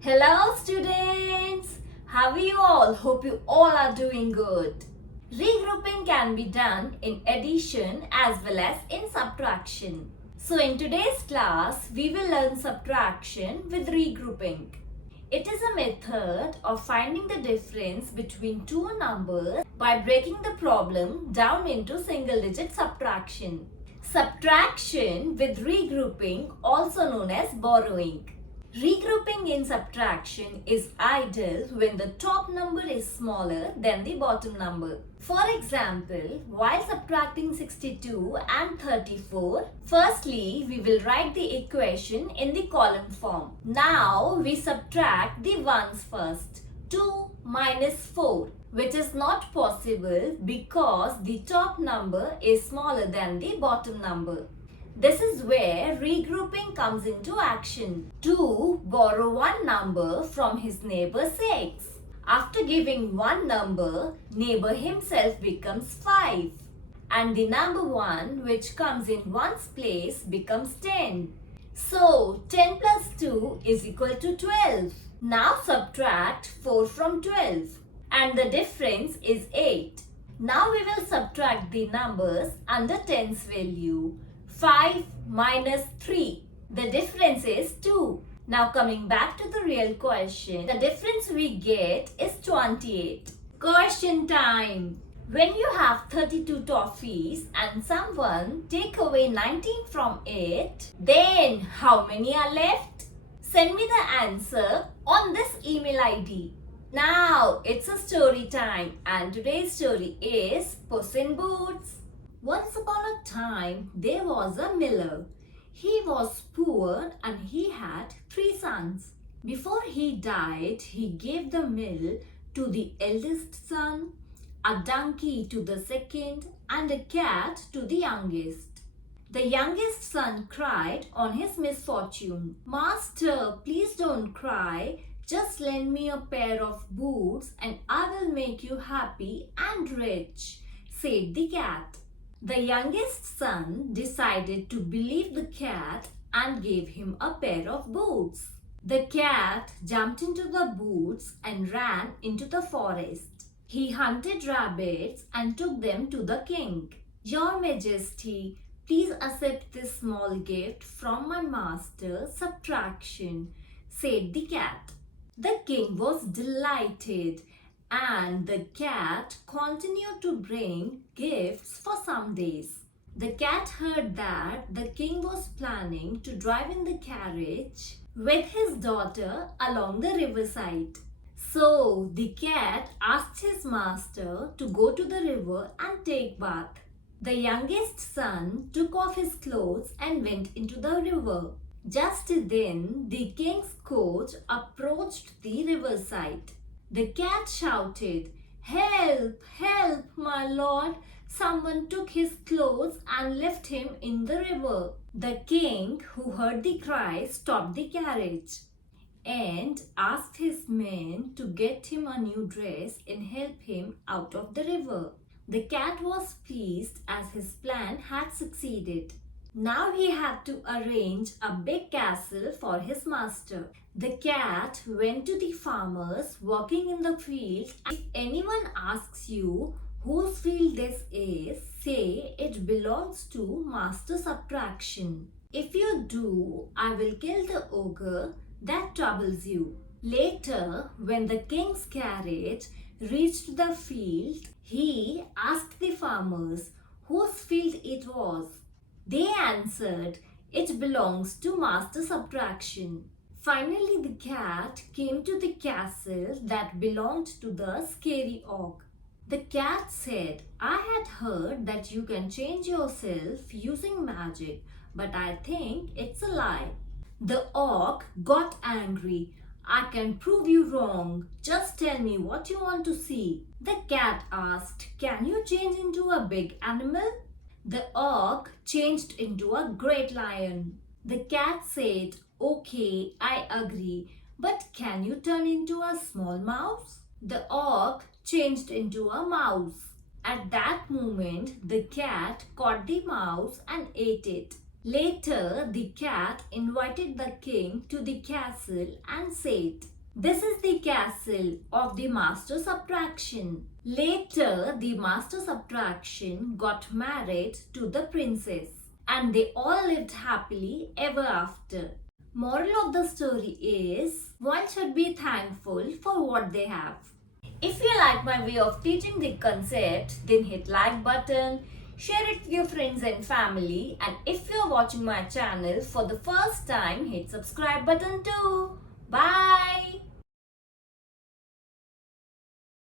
Hello students! How are you all? Hope you all are doing good. Regrouping can be done in addition as well as in subtraction. So in today's class, we will learn subtraction with regrouping. It is a method of finding the difference between two numbers by breaking the problem down into single digit subtraction. Subtraction with regrouping, also known as borrowing. Regrouping in subtraction is ideal when the top number is smaller than the bottom number. For example, while subtracting 62 and 34, firstly we will write the equation in the column form. Now we subtract the ones first. 2 minus 4, which is not possible because the top number is smaller than the bottom number. This is where regrouping comes into action. To borrow one number from his neighbor 6. After giving one number, neighbor himself becomes 5. And the number 1 which comes in one's place becomes 10. So 10 plus 2 is equal to 12. Now subtract 4 from 12. And the difference is 8. Now we will subtract the numbers under 10's value. 5 minus 3. The difference is 2. Now coming back to the real question, the difference we get is 28. Question time. When you have 32 toffees and someone take away 19 from it, then how many are left? Send me the answer on this email ID. Now it's a story time and today's story is Puss in Boots. Once upon a time, there was a miller. He was poor and he had 3 sons. Before he died, he gave the mill to the eldest son, a donkey to the second, and a cat to the youngest. The youngest son cried on his misfortune. "Master, please don't cry. Just lend me a pair of boots and I will make you happy and rich," said the cat. The youngest son decided to believe the cat and gave him a pair of boots. The cat jumped into the boots and ran into the forest. He hunted rabbits and took them to the king. "Your Majesty, please accept this small gift from my master, Subtraction," said the cat. The king was delighted, and the cat continued to bring gifts for some days. The cat heard that the king was planning to drive in the carriage with his daughter along the riverside. So the cat asked his master to go to the river and take bath. The youngest son took off his clothes and went into the river. Just then the king's coach approached the riverside. The cat shouted, "Help! Help, my lord! Someone took his clothes and left him in the river." The king, who heard the cry, stopped the carriage and asked his men to get him a new dress and help him out of the river. The cat was pleased as his plan had succeeded. Now he had to arrange a big castle for his master. The cat went to the farmers working in the field. "If anyone asks you whose field this is, say it belongs to Master Subtraction. If you do, I will kill the ogre that troubles you." Later, when the king's carriage reached the field, he asked the farmers whose field it was. They answered, "It belongs to Master Subtraction." Finally, the cat came to the castle that belonged to the scary oak. The cat said, "I had heard that you can change yourself using magic, but I think it's a lie." The oak got angry. "I can prove you wrong. Just tell me what you want to see." The cat asked, "Can you change into a big animal?" The oak changed into a great lion. The cat said, "Okay, I agree, but can you turn into a small mouse?" The oak changed into a mouse. At that moment, the cat caught the mouse and ate it. Later, the cat invited the king to the castle and said, "This is the castle of the master Subtraction." Later, the master Subtraction got married to the princess and they all lived happily ever after. Moral of the story is, one should be thankful for what they have. If you like my way of teaching the concept, then hit like button, share it with your friends and family, and if you are watching my channel for the first time, hit subscribe button too. Bye.